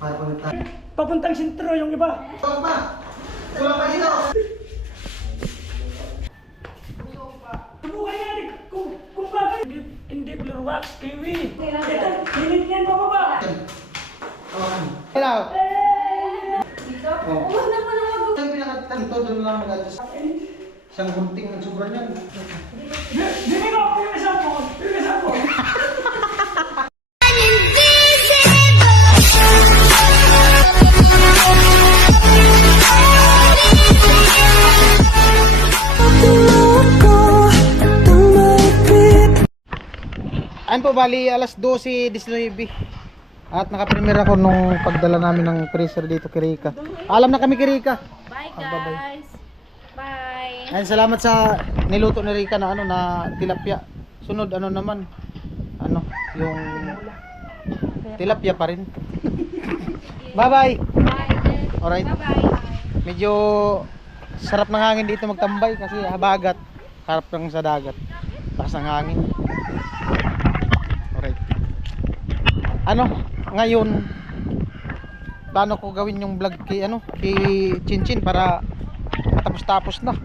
Papuntang sentro yung iba. Tulong pa! Tulong pa dito! Subukan nga kung bakit. Hindi blue wax, kiwi. Ito, hilit niyan pababa. Hello! Dito? Oh. Oo naman ako. Ang pinakatanto doon lang mag-adjust. Isang gunting ng sobrang yan. Bili ko, yung isang po. Yung isang po. Ayan po, bali alas 12:19 at nakapremiere ako nung pagdala namin ng freezer dito kay Rika. Alam na kami kay Rika. Bye Bye-bye. guys. Bye. Ayan, salamat sa niluto ni Rika na ano na tilapia. Sunod ano naman, ano yung tilapia pa rin. Bye bye. Bye. Alright. Bye-bye. Medyo sarap ng hangin dito magtambay kasi habagat, harap lang sa dagat. Lakas ng hangin. Alright. Ano, ngayon plano ko gawin yung vlog kay ano, kay Chinchin para matapos-tapos na.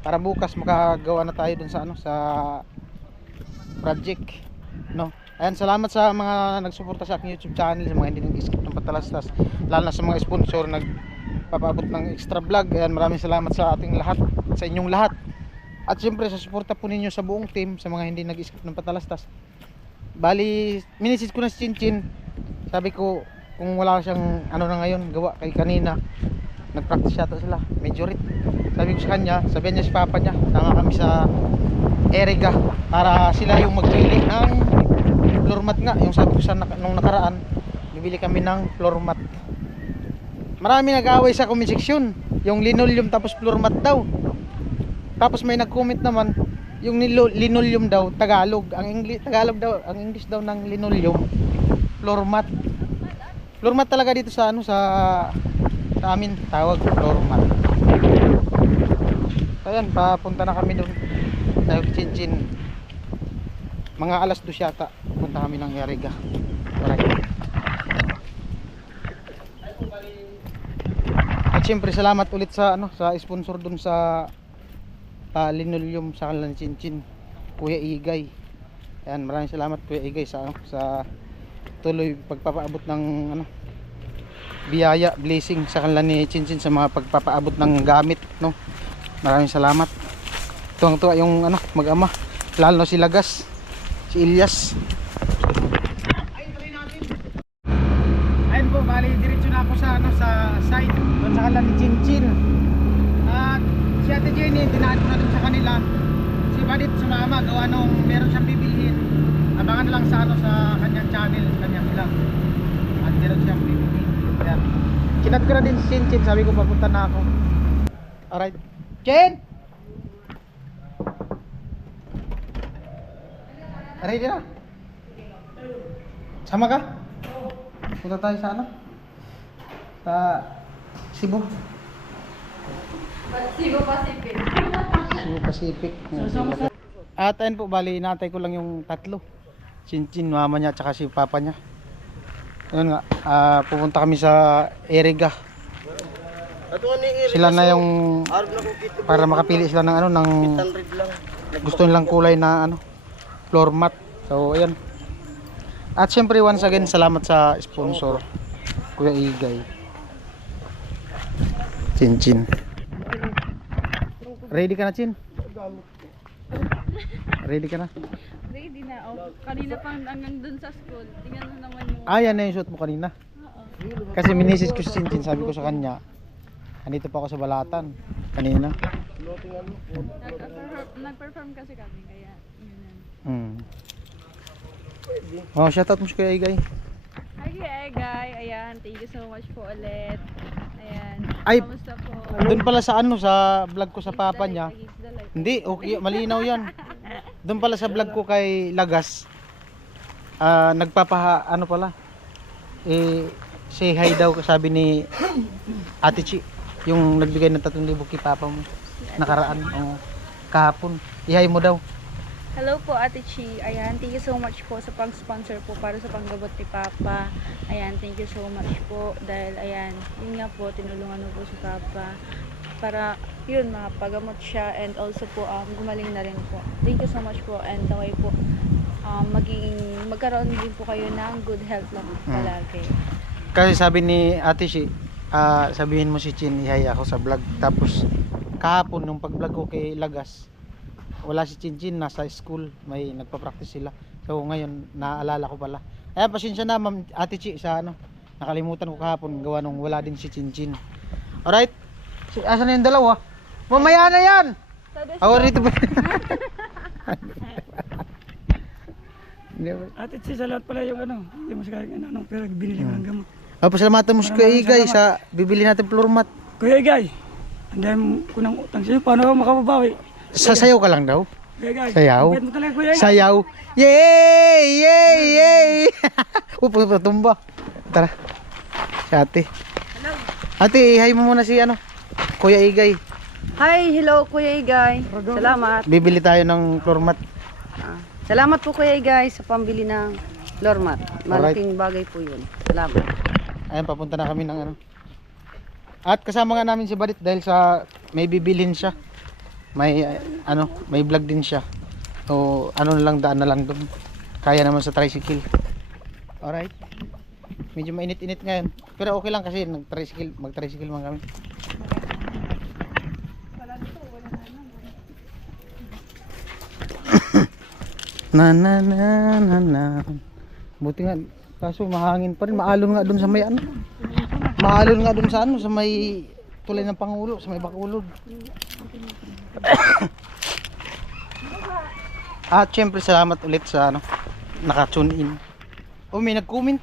Para bukas makagawa na tayo dun sa ano, sa project, no. Ayan, salamat sa mga nagsuporta sa aking YouTube channel, sa mga hindi nag-skip ng patalastas, lalo na sa mga sponsor nagpapaabot ng extra vlog. Ayan, maraming salamat sa ating lahat, sa inyong lahat. At siyempre sa suporta po ninyo sa buong team, sa mga hindi nag-skip ng patalastas. Bali, minisis ko na si Chinchin. Sabi ko, kung wala siyang ano na ngayon, gawa kay kanina, nag-practice yata sila, majority. Sabi ko sa kanya, sabihan niya si papa niya, tama kami sa Erika para sila yung magpili ng floor mat nga. Yung sabi ko sa nung nakaraan, bibili kami ng floor mat. Marami nag-aaway sa comment section, yung linoleum tapos floor mat daw. Tapos may nag-comment naman, yung linoleum daw Tagalog, ang Tagalog daw, ang English daw ng linoleum floor mat. Floor mat talaga dito sa ano, sa amin tawag floor mat. So ayan, papunta na kami doon sa Chinchin. Mga alas 2 yata punta kami ng Yariga. Alright. At syempre salamat ulit sa ano, sa sponsor doon sa linoleum sa kanila ni Chinchin, Kuya Igay. Ayan, maraming salamat Kuya Igay sa ano, sa tuloy pagpapaabot ng ano, biyaya, blessing sa kanila ni Chinchin sa mga pagpapaabot ng gamit, no. Maraming salamat. Tuwang-tuwa yung ano, mag-ama, lalo si Lagas, si Ilyas. Ayun po, bali diretso na ako sa ano, sa site doon sa kanila ni Chinchin. At si Ate Jenny, dinaan ko na dun sa kanila. Si Badit sumama, gawa nung meron siyang bibilhin. Abangan na lang sa ano, sa kanyang channel, kanyang vlog. At meron siyang bibilhin. Ayan. Kinat ko na din si Chinchin, sabi ko papunta na ako. Alright. Chin! Ready na? Sama ka? Punta tayo sa ano? Sa Cebu. Cebu Pacific. Cebu Pacific. At ayun po, bali natay ko lang yung tatlo. Chinchin, mama niya, at saka si papa niya. Ayun nga, pupunta kami sa Erika. Sila na yung para makapili sila ng ano, ng gusto nilang kulay na ano, floor mat. So ayan. At syempre once again salamat sa sponsor, Kuya Igay. Chinchin. Ready ka na, Chin? Ready ka na? Ready na. Oh, kanina pang hanggang dun sa school. Tingnan mo naman yung... Yan na yung shoot mo kanina. Oo. Kasi minisis ko si Chinchin, sabi ko sa kanya, andito pa ako sa Balatan kanina. Nag-perform kasi kami kaya yun. Oh, shoutout mo si Kuya Igay. Hi guys, ayan, thank you so much po ulit. Ayan, Ay, kamusta po? doon pala sa ano, sa vlog ko sa papa niya. He's the light. Hindi, okay, malinaw yan. Doon pala sa vlog ko kay Lagas, ano pala, say hi daw, sabi ni Ate Chi, yung nagbigay ng 3,000 kay papa mo nakaraan, kahapon. I-hi mo daw. Hello po Ate Chi. Ayan, thank you so much po sa pang-sponsor po para sa panggamot ni Papa. Ayan, thank you so much po. Dahil ayan, yun nga po, tinulungan mo po si Papa para yun, makapagamot siya and also po gumaling na rin po. Thank you so much po and naway po magkaroon din po kayo ng good health lang palagi. Kasi sabi ni Ate Shi, sabihin mo si Chin, ihaya ako sa vlog. Tapos kahapon nung pag-vlog ko kay Lagas, wala si Chin Chin, nasa school, may nagpa-practice sila. So ngayon naaalala ko pala. Kaya pasensya na Ma'am Ate Chi sa nakalimutan ko kahapon gawa nung wala din si Chin Chin. Alright, asan na yung dalawa? Mamaya na yan! Ako rito ba? Ate Chi, sa lahat pala yung yung mas kaya pero binili ko ng gamot. Pasalamatan mo si Kuya Igay sa bibili natin floor mat. Kuya Igay, andayan ko ng utang sa'yo, paano ako makababawi? Sasayaw ka lang daw. Kuya Igay, Sayaw? ang bait mo talaga, Kuya Igay. Sayaw. Yay! Yay! Yay! Upo, tumba. Tara. Si Ate. Hello. Ate, hi mo muna si Kuya Igay. Hi, hello Kuya Igay. Salamat. Bibili tayo ng floor mat. Salamat po Kuya Igay sa pambili ng floor mat. Malaking bagay po yun. Salamat. Ayan, papunta na kami ng At kasama nga namin si Badit dahil sa may bibilhin siya. May may vlog din siya. So na lang, daan na lang doon. Kaya naman sa tricycle. Alright. Medyo mainit-init ngayon. Pero okay lang kasi mag-tricycle man kami. na. Buti nga, kaso mahangin pa rin. Maalon nga doon sa may Maalon nga doon sa sa may tulay ng Pangulo, sa may Bacolod. At syempre salamat ulit sa naka-tune in. May nag-comment.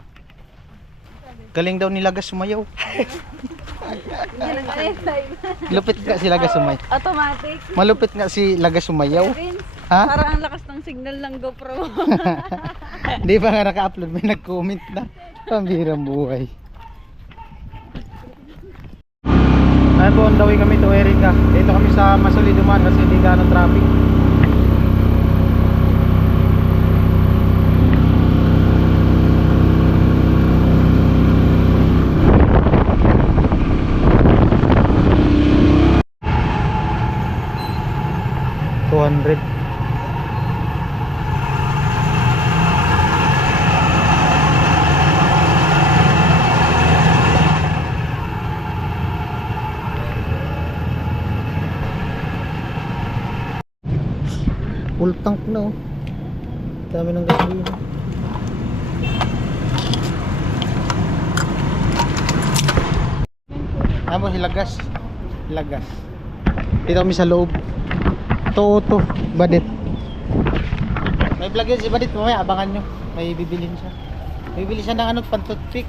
Galing daw ni Lagas sumayaw. Lupit nga si Lagas sumayaw. Automatic. Malupit nga si Lagas sumayaw. Ha? Parang ang lakas ng signal ng GoPro. Hindi pa nga naka-upload, may nag-comment na. Pambirang buhay. Ayun po, on the way kami to Erika. Dito kami sa Masuli dumaan kasi hindi gano'ng traffic. $200. Full tank na dami ng gasolina. Ayan po si Lagas. Dito kami sa loob. Toto Badit. May vlog yan si Badit, mamaya abangan nyo. May bibilin siya. Bibili siya ng pantutpik.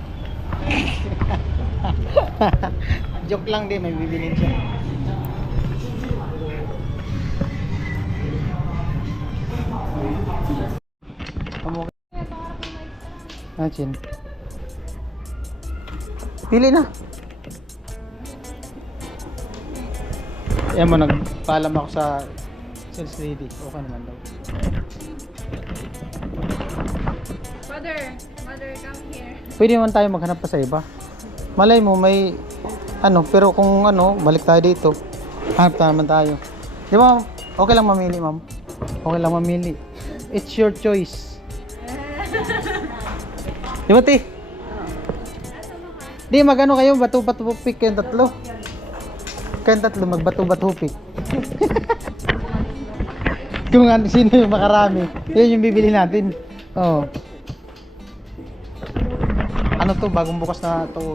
Joke lang din, may bibilin siya. Chin. Pili na. Yan mo, nagpaalam ako sa sales lady. Okay naman daw. Mother, come here. Pwede naman tayo maghanap pa sa iba. Malay mo may pero kung balik tayo dito. Hanap naman tayo. Di ba? Okay lang mamili, ma'am. Okay lang mamili. It's your choice. Di ba, ti? Di, magano kayo? Bato-bato pick kayong tatlo. Kayong tatlo, magbato-bato pick. Kung sino yung makarami, yun yung bibili natin. Oo. Ano to? Bagong bukas na to.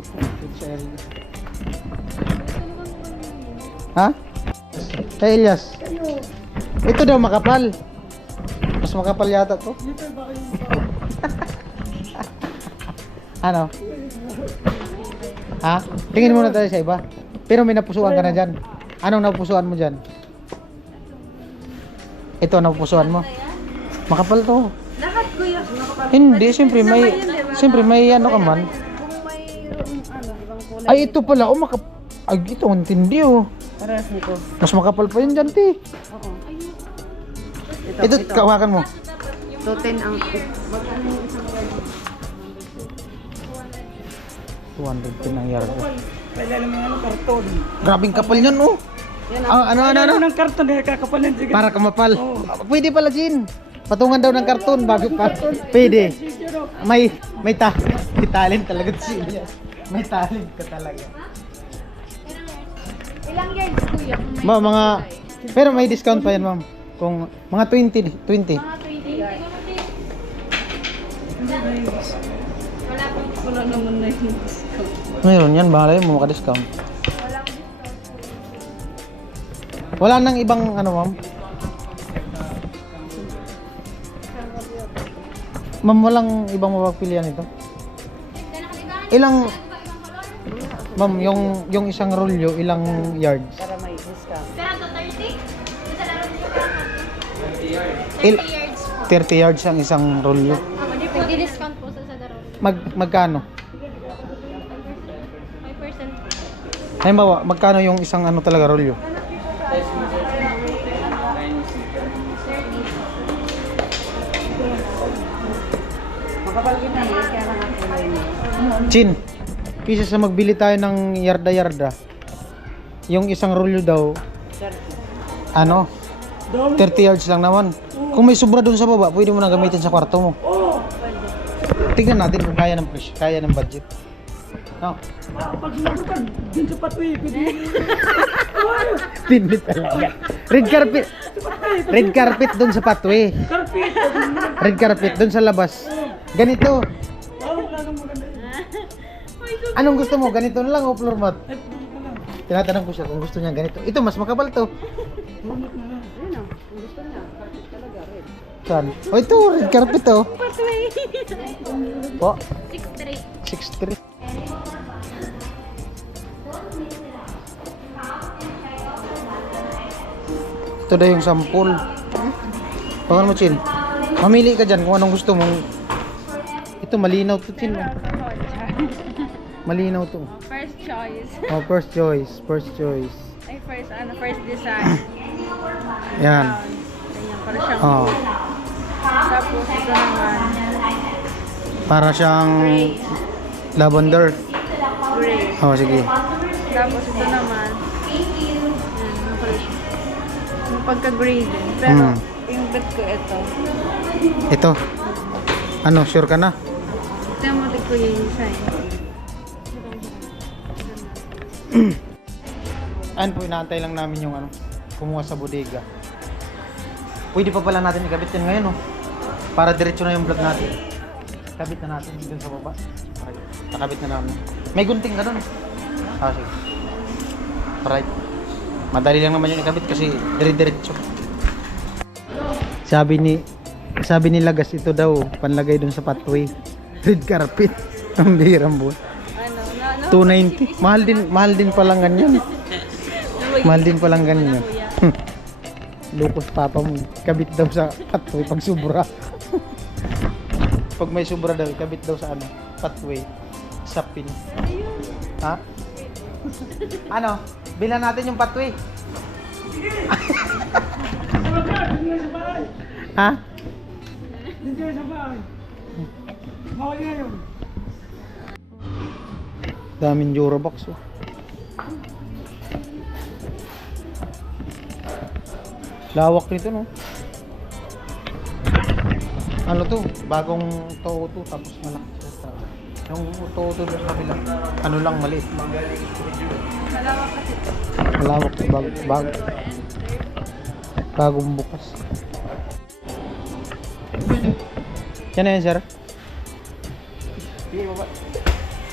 Ha? Hey, Elias. Ito daw makapal. Mas makapal yata to. Ano? Ha? Tingin muna tayo sa iba. Pero may napusuan ka na dyan. Anong napusuan mo dyan? Ito napusuan mo? Makapal to. Lahat kuya. Hindi, siyempre may ka man. Ay, ito pala. Ay, ito ang tindi Parehas nito. Mas makapal pa yun dyan, ti. Oo. Ito, kawakan mo. 210 ang 210 ang yarda. Kailangan mo ano, karton. Grabing kapal yan, oh. Ano? Ng karton, kakapal ng sigarilyo. Para kamapal. Oo. Pwede pala, Jin. Patungan daw ng karton bago pa. Pwede. May talent talaga siya. May talent ka talaga. Ilang yards kuya? Kung Ma, mga pero may discount pa yan, ma'am. Kung mga 20. mga 20 yards. Wala naman na yung discount. Mayroon yan, bahala mo maka-discount. Wala nang ibang ano, ma'am. Ma'am, walang ibang mapagpilian ito. Ilang ma'am, yung isang rolyo, ilang yards? Para may discount. Pero 30? Sa laro niyo pa. 30 Il- yards po. 30 yards ang isang rolyo. Nag-discount po sa laro. Magkano? 5%. Halimbawa, magkano yung isang ano talaga rolyo? Makapalgit na yun, kaya lang ang kulay niya. Chin, kisa sa magbili tayo ng yarda-yarda, yung isang rolyo daw, ano, 30 yards lang naman. Kung may sobra doon sa baba, pwede mo na gamitin sa kwarto mo. Oo. Tingnan natin kung kaya ng presyo, kaya ng budget. No? Pag sinagutag, din sa patwi, pwede. Tindi talaga. Red carpet. Red carpet doon sa pathway. Karpit. Red carpet doon sa labas. Ganito. Oo, wala nang maganda yun. Anong gusto mo? Ganito na lang o floor mat? Ay, tulog na lang. Tinatanong ko siya kung gusto niya ganito. Ito mas makapal to. Tulog na lang. Ayun o, kung gusto niya, carpet talaga, red. Saan? O ito, red carpet to. Po, 6-3. 6'3". Ito daw yung sample. Paano mo, Chin? Mamili ka dyan kung anong gusto mong. Ito, malinaw to, Chin. Malinaw to. First choice. Oh, first choice. First choice. Ay, first design. Yan. Ganyan, para siyang Oh. Tapos ito naman, Para siyang lavender. gray. Oh, sige. Tapos ito naman, ano pala siya? Yung pagka-gray din. Pero Mm. yung bet ko ito. Ito. Ano, sure ka na? Ito mo ko yung design. Ayun po, inaantay lang namin yung ano, kumuha sa bodega. Pwede pa pala natin ikabit yan ngayon, oh. Para diretso na yung vlog natin. Kabit na natin dun sa baba. Okay, nakabit na namin. May gunting ka dun. Ah, sige. Alright. Madali lang naman yung ikabit kasi dire-diretso. Sabi ni Lagas, ito daw, panlagay dun sa pathway. Red carpet. Ang bihirang buwan. Ano? 290. Mahal din palang ganyan. Mahal din palang ganyan. Lukos papa mo. Kabit daw sa pathway pag sobra. Pag may sobra daw, kabit daw sa ano, pathway. Sa pin. Ha? Ano? Bilan natin yung pathway. Tulog na, dito na sa bahay. Ha? Dito na sa bahay. Bawal na yun. Daming Eurobox, oh. Lawak nito, no? Ano to? Bagong Toto tapos malaki. Yung Toto doon sa kabila. Ano lang, maliit. Malawak to. Bagong bukas. Yan na yan, sir?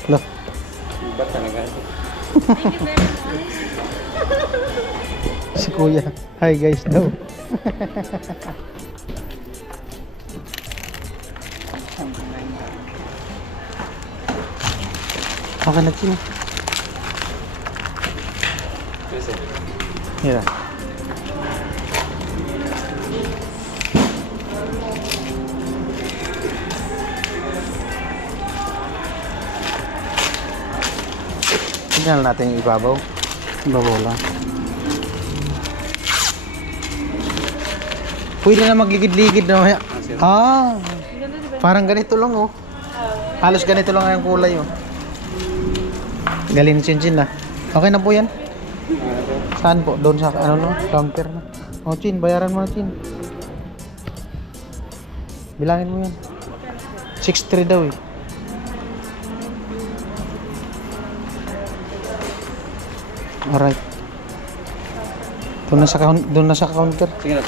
Hello. Ba't talaga? Si Kuya. Hi guys daw. Okay na sila. Yeah. Tingnan natin yung ibabaw. Ibabaw lang. Pwede na magligid-ligid na maya. Ah, parang ganito lang, oh. Halos ganito lang yung kulay, oh. Galing ni Chin na. Okay na po yan. Saan po? Doon sa ano no? Counter na. Oh, Chin, bayaran mo na, Chin. Bilangin mo yan. 6.3 daw eh. Alright. Doon na sa counter. Sige na.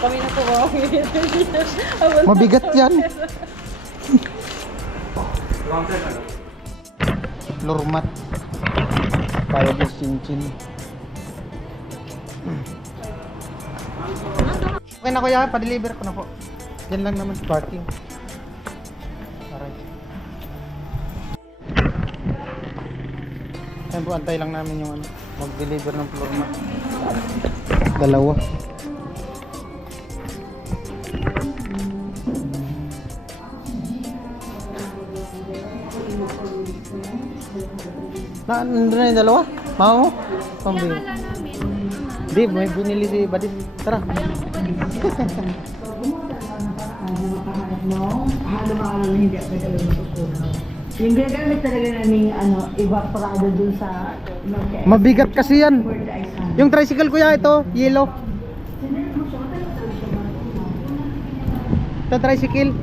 Kami na po Mabigat yan. Floor mat. Kaya din Chin. Okay na kuya, pa-deliver ko na po. Yan lang naman sa parking. Alright. Ayan po, antay lang namin yung ano, mag-deliver ng floor mat. Dalawa. Nandun na yung dalawa? Mau? Pambili. Di, may binili si Badit. Tara. Halo-halo na hindi ako talaga matutunaw. Yung gagamit talaga namin evaporado dun sa Mabigat kasi yan. for the ice hand. Yung tricycle kuya ito, yellow. Ito tricycle.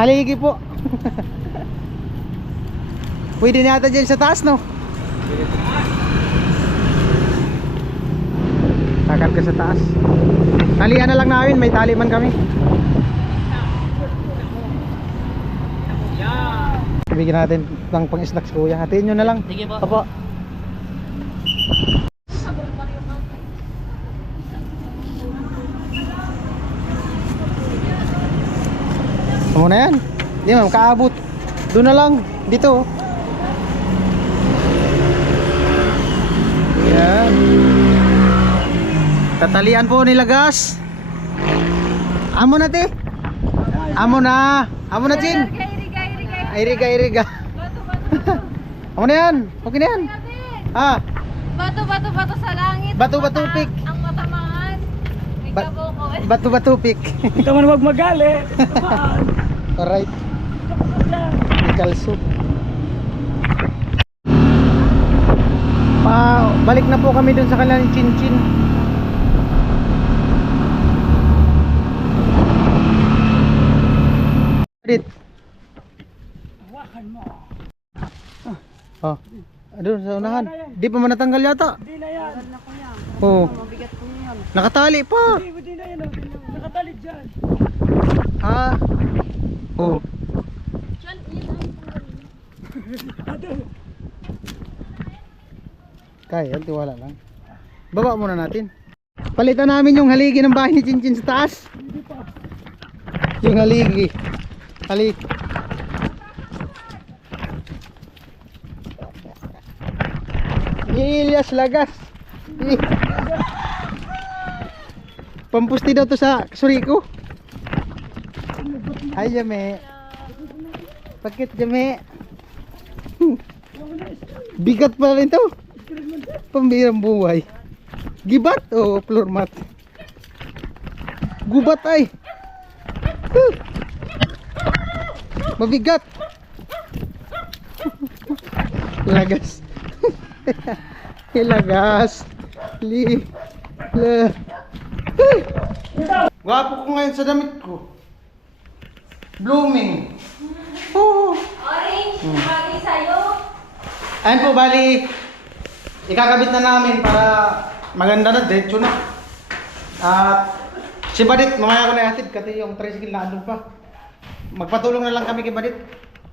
Haligi po. Pwede na yata dyan sa taas, no? Takal ka sa taas. Talian na lang namin, may tali man kami. Bigyan natin ng pang-snacks kuya. Hatiin nyo na lang. Sige po. Opo. Ano na yan? Hindi ma'am, kaabot. Doon na lang. Dito. Yan. Tatalian po nila gas. Amo na te. Amo na. Amo na Chin. Iriga. Amo na yan. Okay na yan. Ah. Bato sa langit. Bato pik. Ang matamaan. May Ba- kaboko. Bato pik. Ito man huwag magalit. Tumaan. Alright. May kalso. Balik na po kami dun sa kanilang Chin. Edit. Hawakan mo. Oh. Doon sa unahan. Di pa man natanggal yata. Hindi na yan. Oh. Nakatali pa. Hindi na yan. Nakatalit dyan. Ah. Oh. Kaya, tiwala lang. Baba muna natin. Palitan namin yung haligi ng bahay ni Chin sa taas. Yung haligi. Ilyas lagas. Pampusti daw to sa suriko. Ay jame. Pakit jame. Bigat pa rin to. Pambirang buhay. Gibat o floor mat. Gubat ay. Mabigat. Lagas. Lagas. Gwapo ko ngayon sa damit ko. Blooming. Oh. Orange, bagay sa'yo. Ayun po, bali ikakabit na namin para maganda na, diretso na. At si Badit, mamaya ko na ihatid kasi yung tricycle na andun pa. Magpatulong na lang kami kay Badit.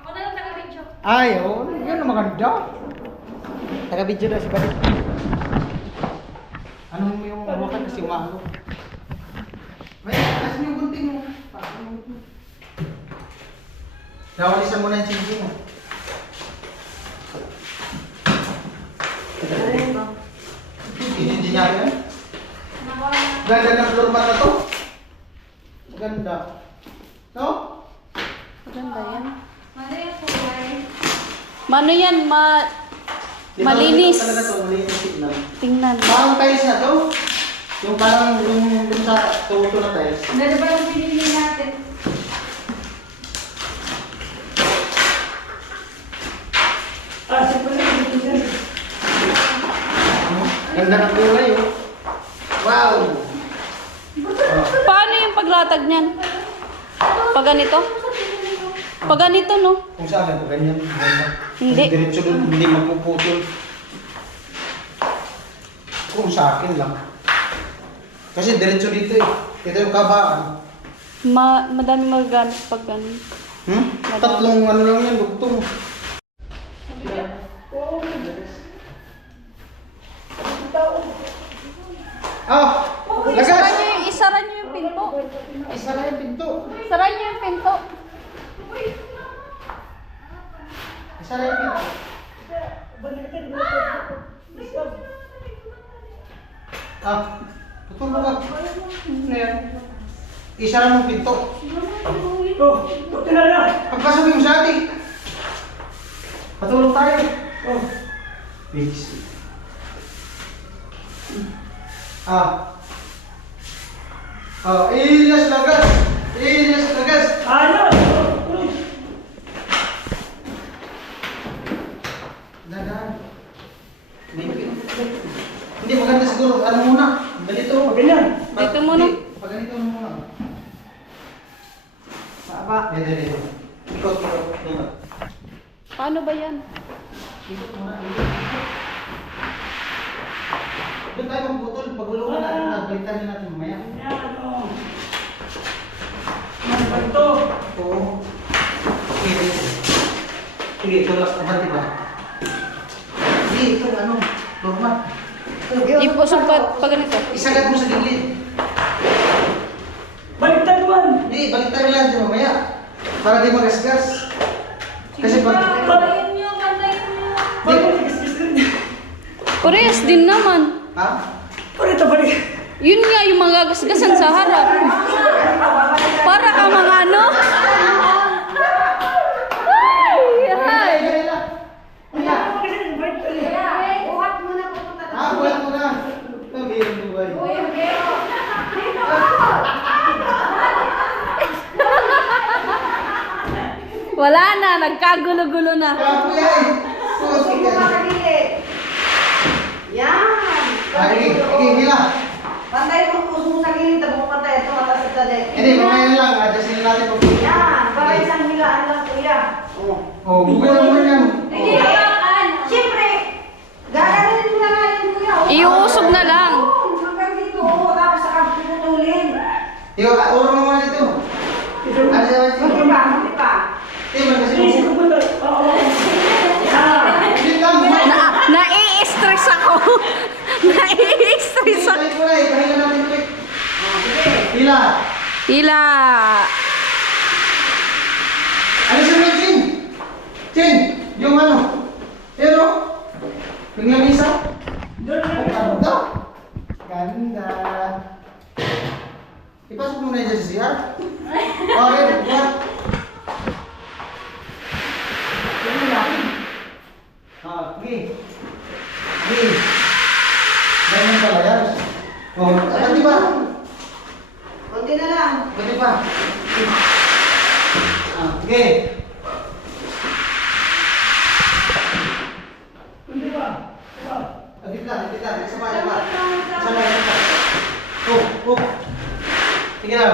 Ako na lang taga-video. Ay, oh, yun ang maganda. Taga-video na si Badit. Anong yung hawakan kasi mahalo. May asin yung gunting mo. Nawalisan mo na yung chinging mo. Hindi niya yan? Ganda ng floor mat na to. Ganda. No? Maganda yan. Ano yung kulay? Mano yan? Malinis. Talaga to, malinis tignan. Tingnan. Parang tiles na to. Yung parang yung dun sa tuto na tiles. Ano ba yung pinili natin? Ganda ng kulay, oh. Wow! Paano yung paglatag niyan? Pag ganito? Pag ganito, no? Kung sa akin, kung ganyan, ganyan. Hindi. Diretso doon, hindi magpuputol. Kung sa akin lang. Kasi diretso dito eh. Ito yung kabaan. Madami magagamit pag ganun. Tatlong ano lang yan, bugtong. Ah! Lagas! Isara niyo yung pinto. Isa na yung pinto. Isara niyo yung pinto. Isa na yung pinto. Ah, putol mo ka. Ano yan? Isa na yung pinto. Oh, buti na lang. Pagpasok yung sa atin. Patulog tayo. Oh, Bigsi. Ah. Ah, Ilyas Lagas. Ilyas Lagas. ayos. Dadan. Hindi maganda siguro. Ano muna? Ganito. Ganyan. Dito muna. Pag ganito muna. Papa. Dito. Ikot. Paano ba yan? Doon tayo magputol. Pagulungan natin. Balitan natin mamaya. Yan, oh. Ano ba ito? Oo. Sige. Sige, ito lang. Abante ba? Sige, ito ano. Normal. Ipusog pag ganito. Isagad mo sa gilid. Baliktad man. Hindi, baliktad nila natin mamaya. Para di magasgas. Kasi pag... Bantayin niyo, bantayin niyo. Bakit gisgis rin? Parehas din naman. Ha? Balik. Yun nga yung mga gasgasan sa harap. Para ka mga ano? Ay! Ay! Buhat mo na pupunta ka. Ah, buhat mo na. Sabi yung buhay. Wala na, nagkagulo-gulo na. Kaya po yan. Pusi ka. Yan! Sige, hila. Pantay mo puso mo sa gilid, tapos patay ito mata sa taday. Hindi, mamaya na lang. Adjustin natin pag... Yan! Para isang hilaan lang kuya. Oh, bukay na muna yan. Hindi, siyempre, gagawin mo na nga yun kuya. Iuusog na lang. Hanggang dito, tapos saka puputulin. Ikaw, urong mo muna dito. Ano sa Hindi pa, hindi pa. Hindi, kasi Isip ko ba? Oo. Yan. Hindi lang, buhay. Nai-stress ako. Nai-stress ako. Balik mo na eh. Pahinga natin ulit. Hila. Hila. Ano sa mga Chin? Chin, yung ano? Pero, yung lamisa? Doon na. Ang ganda. Ganda. Ipasok mo na dyan sa CR. Okay, buhat. Okay. Okay. Ganyan pala yan. Oh, pati ba? Kunti na lang. Pati ba? Okay. Hindi ba? Agit lang. Isa pa. Oh. Sige na.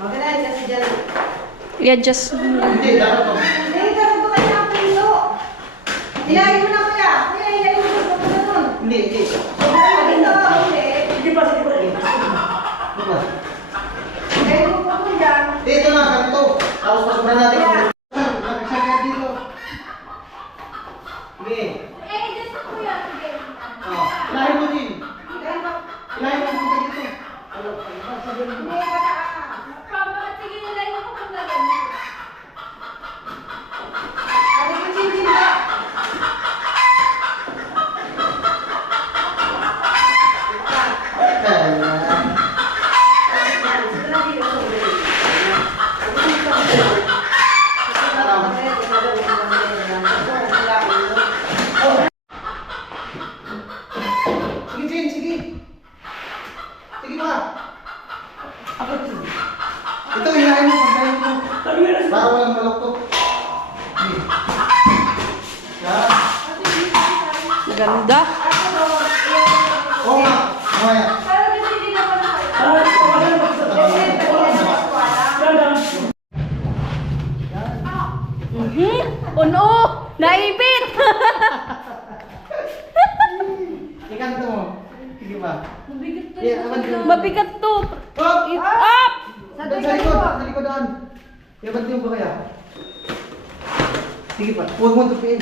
Okay na, kasi dyan. I-adjust. Hindi, dapat to. Hindi, kasi ito kayo ang pilo. Hilahin mo na kuya. Kuya, hilahin mo na doon. Hindi. Sabi na, ulit. Sige pa. Ano ba? Hilahin mo pa mo dyan. Dito na, ganito. Tapos pasobran natin. Nagsaga dito. Sige. Eh, dito kuya. Sige. Oh, ilahin mo din. Hilahin mo. Ilahin mo dito. Hindi, wala ka. Sige, nilay mo ko kung ganyan. Ano ba, Chin ba? Sige, Chin, sige. Sige pa. Ito, ilahin mo. Sabi nga na. Para walang maluktok. Sige. Ganda. Oo nga. Mamaya. Uno! Naipit! Ikanto mo. Sige ba? Yeah, Mabigat to. Up! Up! Sa likod daan. Yabat mo ba kaya? Sige pa. Huwag mo tupiin.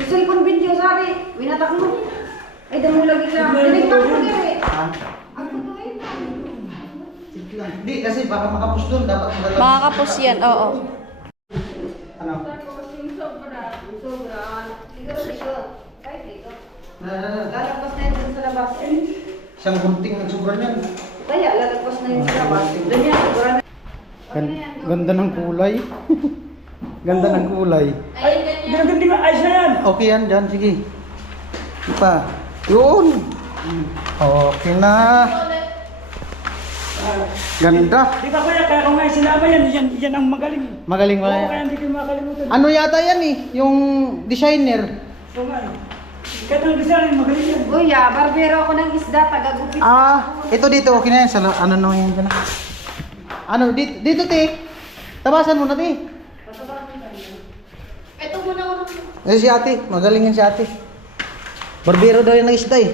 Sa cellphone video, sabi, winatak mo. Ay, damo lagi ka. Dinigtak mo diri. Ha? Ako to eh. Sige lang. Hindi, kasi baka makapos doon. Dapat madala. Makakapos yan, oo. Ano? Lalagpas na yun dun sa labas. Isang gunting ng sobra niyan. Kaya, lalagpas na yun sa labas. Doon yan, siguro na. Ganda ng kulay. Ganda ng kulay. Ganun din ayos na yan. Okay yan dyan, sige. Pa. Yun. Okay na. Ganda. Di ba kuya, kaya kung nga sinama yan ang magaling. Magaling Oo, ba? kaya hindi ko makalimutan. Ano yata yan eh? Yung designer. So nga, kahit ang design, magaling yan. Kuya, barbero ako ng isda, tagagupit. Ito dito, okay na yan. Ano na yan dyan? Ano, dito te. Tabasan mo na te. Ito muna ako. Si ate, magaling yan si ate. Barbero daw yan ng isda eh.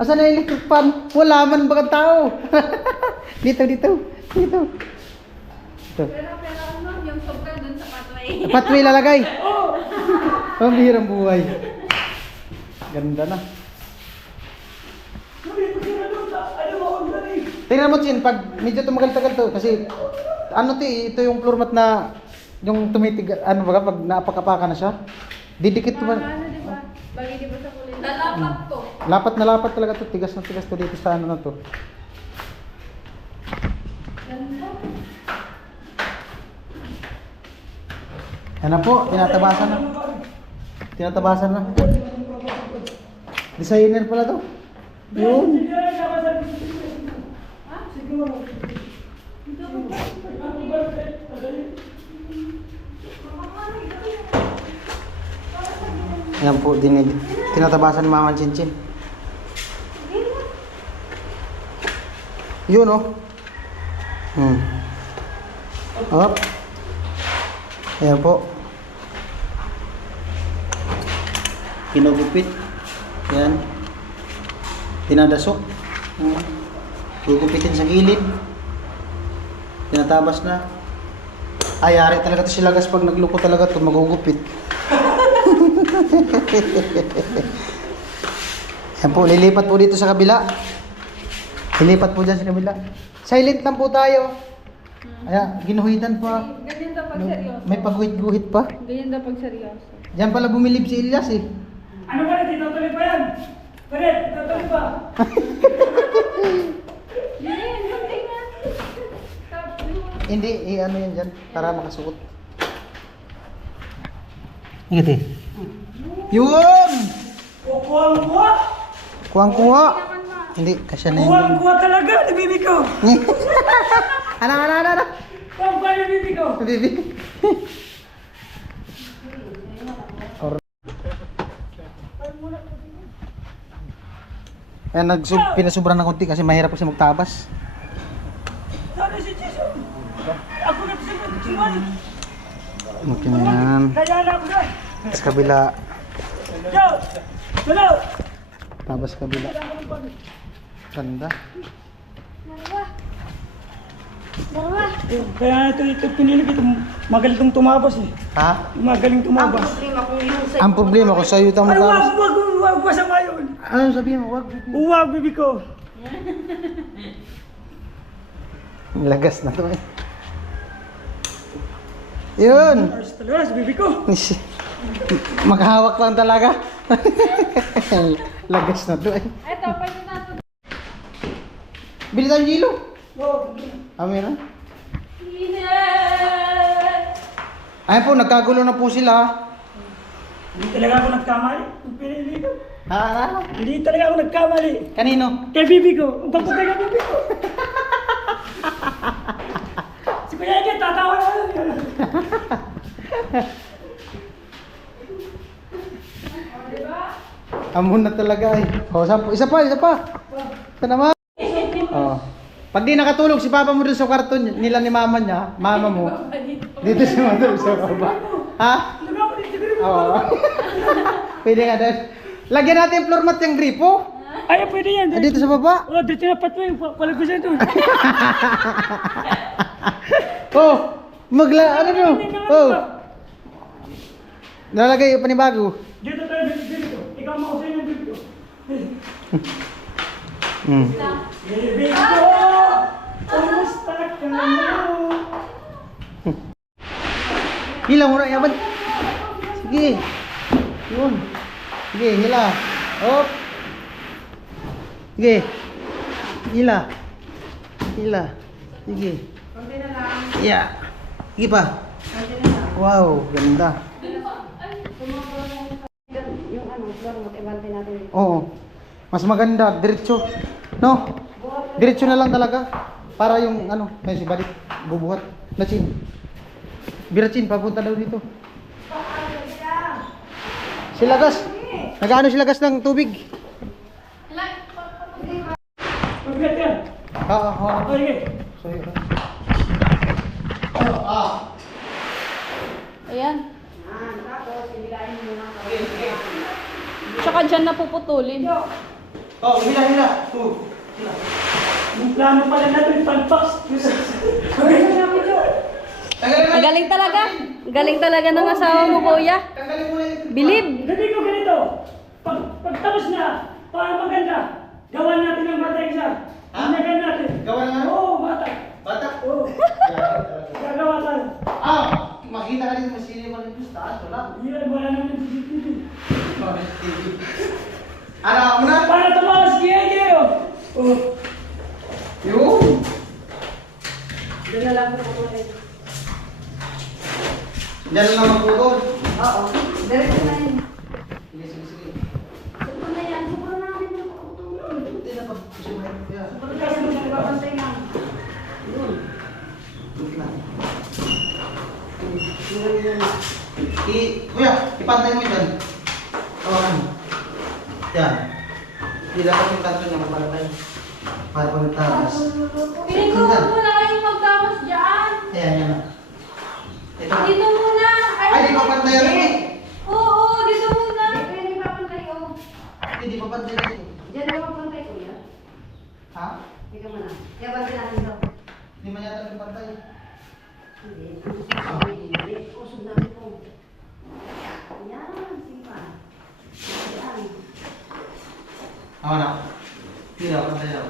Asan na yung electric fan? Wala man bagang tao. Dito. Dito. Pero ano, yung sobrang dun sa pathway. Pathway lalagay. Pambihirang buhay. Ganda na. Tingnan mo Chin, pag medyo tumagal-tagal to, kasi ano ito yung floor mat na yung tumitig, ano baga, pag napakapaka na siya, didikit mo. Ano, di ba? Bagay di ba sa kulay? Lalapat to. Lapat na lapat talaga to, tigas na tigas to dito sa ano na to. Yan na po, tinatabasan na. Tinatabasan na. Designer pala to. Yun. Yan po, tinatabasan ni Mama Chinchin. Yun oh. Up. Ayan po. Kinugupit. Yan. Tinadasok. Gugupitin sa gilid. Tinatabas na. Ayari talaga to si Lagas pag nagluko talaga to magugupit. Yan po, lilipat po dito sa kabila. Lilipat po dyan sa kabila. Silent lang po tayo. Kaya, ginuhitan pa. Ganyan daw pag seryoso. May pagguhit-guhit pa. Ganyan daw pag seryoso. Diyan pala bumilib si Ilyas eh. Ano ba rin? Titutuloy pa yan. Paret, titutuloy pa. Yan, yung nga. Hindi, ano yan dyan, para makasuot. Ingat eh. Yun! Kukuha-kuha. Kuwang-kuha. Hindi, kasya na yun. Kukuha talaga, nabibi ko. Ano. Kukuha nabibi ko. Baby. Ayan, pinasubran ng konti kasi mahirap kasi magtabas. Sana si Jason. Ako na si Malik. Okay na yan. Kaya na ako na. Sa kabila. Yo! Hello! Tabas kabila. Ganda. Kaya ito pinili ko. Magaling itong tumabas eh. Ha? Magaling tumabas. Problema kung yung sa Ang problema ko sa'yo itang Ay, matabas. wag masama yun. Ano sabihin mo? Wag. Uwag, bibi ko. Lagas na to eh. Yun. Ayos talaga, bibi ko. Maghawak lang talaga. Lagas na to eh. Eto, pwede na ito. Bili tayong gilo. Oh, Amin na. Ayun po, nagkagulo na po sila. hindi talaga ako nagkamali. Kung pinili ko. Ha? Hindi talaga ako nagkamali. Kanino? Kay bibi ko. Ang papatay ka bibi ko. Kuya Ike, tatawa na. Amon na talaga eh. Oh, isa pa. Ito naman. Oh. Pag di nakatulog si papa mo dun sa kwarto nila ni mama niya, mama mo, dito siya matulog sa baba. Ha? Oo. Pwede nga dahil. Lagyan natin yung floor mat yung gripo. Ay, pwede yan. Dito sa baba. Oh, dito na patwa yung palagusan doon. Oh, ano nyo? Oh. Nalagay yung panibago. Dito tayo, dito. Ikaw mausay ng dito. Baby ko, kumusta ka na? Hila mo na, yaman. Sige. Yun. Sige, hila. Hop. Sige. Hila. Sige. Yeah. Sige pa. Wow, ganda. Oo. Mas maganda, diretso. No? Diretso na lang talaga. Para yung may si balik bubuhat na chin. Birachin papunta daw dito. Sila gas. Nag-ano sila gas ng tubig? Pagkat yan. Oo. Sige. Sorry. Ayan. Tsaka dyan napuputulin. Oh, hila. Yung plano pala natin, palpas. Ang galing talaga. Ang galing talaga ng asawa mo, kuya. Tanggalin mo na yung... Bilib. Gabi ko ganito. Pagtapos na, para maganda, gawan natin ang bata isa. Hinagan natin. Gawa ng ano? Oo, bata. Bata? Oo. Gagawa tayo. Makita ka rin masini mo rin sa taas, wala. Yan, wala naman yung CCTV. Ano mo na? Para tumawas kaya kayo. Oh. Yun. Doon na lang po ako ulit. Diyan na lang magpukol. Oo. Diretso na yun. Sige. Supo na yan. Supo na namin yung pagkutulong. Hindi na pag kusimahin ko yan. Kasi mo siya babantay nga. Yun. Wait lang. Yun. Kuya, ipantay mo dyan. Tawakan mo. Yan. Hindi dapat yung kanto niya mapantay. Para pag nagtakas. Piling ko huwag muna kayong magtamas dyan. Yan. Ito. Dito muna. Ay, di papantay yan eh. Oo, dito muna. Dito yun yung papantay ko. Hindi papantay dito. Diyan na papantay ko yan. Ha? Teka mo na. Kaya bantay natin daw. Hindi man yata yung pantay. Hindi. Hindi. Usog namin po. Yan. Sige pa. Yan. Ako na. Hindi na, pantay na.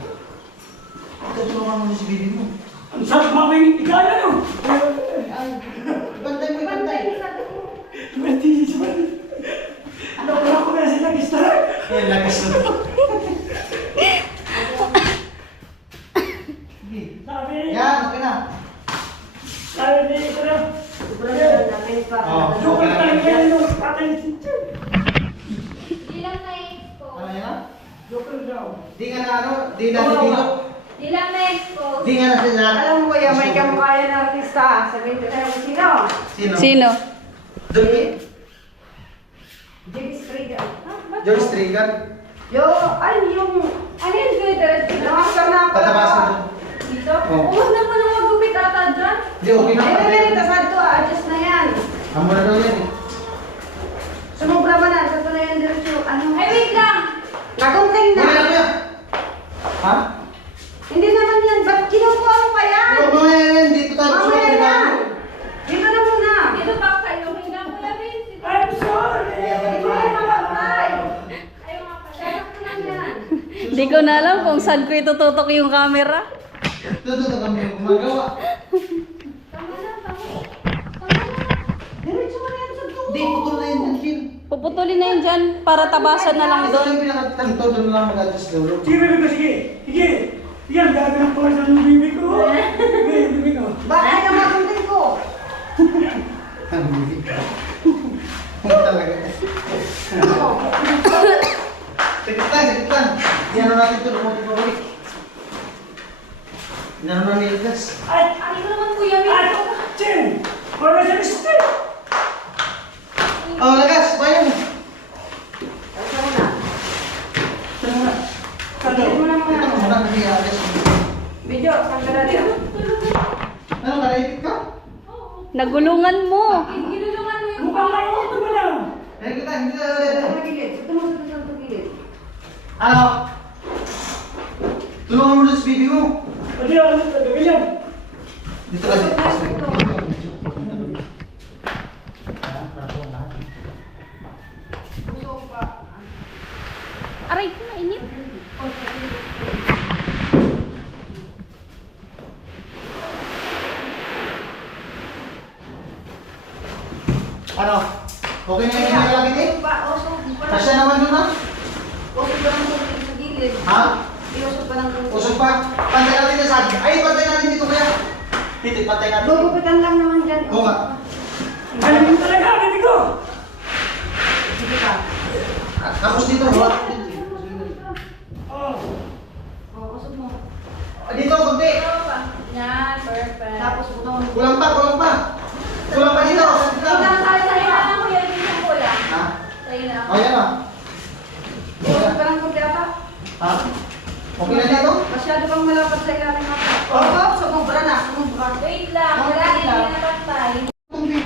Ito, tulungan mo si bibi mo. Ang sarap mamay ikala no. Pantay mo, pantay. Matiis man. Wala ko na sila gistara. Ayan, lakas na. Sige. Sabi, Yan, okay na. sabi ni ito na. Natin pa. Oo. Joke lang tayo kayo yung tatay ni Chinchon. Ilang na-expose. Ano yan? Joke lang daw. Di nga na di na dito. Ilang na-expose. Di nga na sila. Alam mo kuya, may kamukha yan na artista. Sabihin ko tayo kung sino. Sino? Sino? Doon James Krieger. George Strigan. Ay, yung... Ano yun, Twitter? Namaskar na ako. Patabasan mo. Dito? Oo. Huwag na mo na magupit ata dyan. Di, okay na. Ay, may kasad to. Adjust na yan. Amo na daw yan eh. Sumubra ba na? Saan na yan diretso? Ano? Ay, wait lang. Nagunting na. Wala na yan. Ha? Hindi naman yan. Ba't kinukuha mo pa yan? Huwag mo yan. Dito tayo. Mamaya na. Dito na muna. Dito pa kayo. Hinga ko na rin. I'm sorry. Dito na mapapay. Ayaw nga pala. Sarap ko lang yan. Hindi ko na alam kung saan ko itututok yung camera. Dito kami gumagawa. Tama na, tama. Diretso mo na yan sa tubo. Di, putol na yun. Chin. Puputulin na yun dyan para tabasan na lang Ito doon. yung pinakatanto. Doon lang mag-adjust dulo. Sige, baby ko, sige. Sige. Yan, gabi ng force ng bibi ko. Bibi ko. Bakit ka magunting ko? Ang bibi. Ang talaga. Sakit lang. Yan natin ito. Lumotin pa balik. Yan naman ni Ilgas. Ay, Ano naman kuya, wait at Wala sa liste. Oh, lagas, bayan mo. Pagilid mo na Ito muna. muna, nag-i-agas. Video, sandali dito. Ano, naraipit ka? Nagulungan mo. Ginulungan mo yung Mukhang naiuto mo lang. Hindi kita. Sa pagilid. Ito mo sa pagilid. Ano? Tulungan mo sa baby mo. Pwede ako nagagaling. Dito kasi. Aray ko, mainit. Ano? Okay na yung nilagay eh? Kasya naman yun ha? Usog pa ng tubig sa gilid. Ha? Iusog pa ng tubig. Usog pa? Pantay natin na sa atin. Ay, pantay natin dito kaya. Dito, pantay natin. Gugupitan lang naman dyan. Oo nga. Ang galing mo talaga, hindi ko. Sige ka. Tapos dito, ha? Oh. Usog mo. Dito, kunti. Yan, perfect. Tapos butong. Kulang pa, kulang pa. Kulang pa dito. Kulang tayo sa'yo na, kuya. Yung isang kulang. Ha? Sa'yo na. O, yan ha. Iusog pa ng tubig ata. Ha? Okay na dito? Masyado kang malapad sa ilalim ata. Oo, sumubra na. Sumubra. Wait lang, Oh, wala wait lang. hindi natantay. Tumbi.